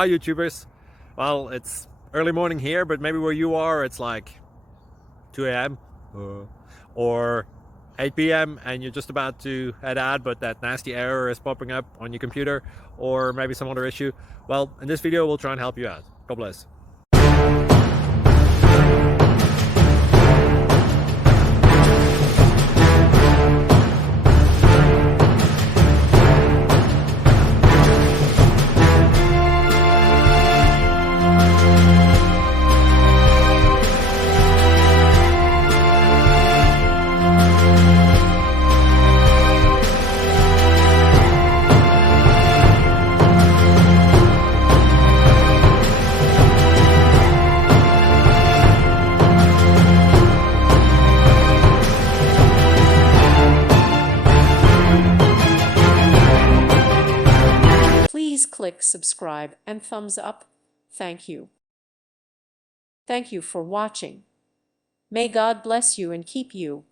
Hi YouTubers. Well, it's early morning here, but maybe where you are it's like 2 a.m. or 8 p.m. and you're just about to head out, but that nasty error is popping up on your computer, or maybe some other issue. Well, in this video we'll try and help you out. God bless. Please click subscribe and thumbs up. Thank you. Thank you for watching. May God bless you and keep you.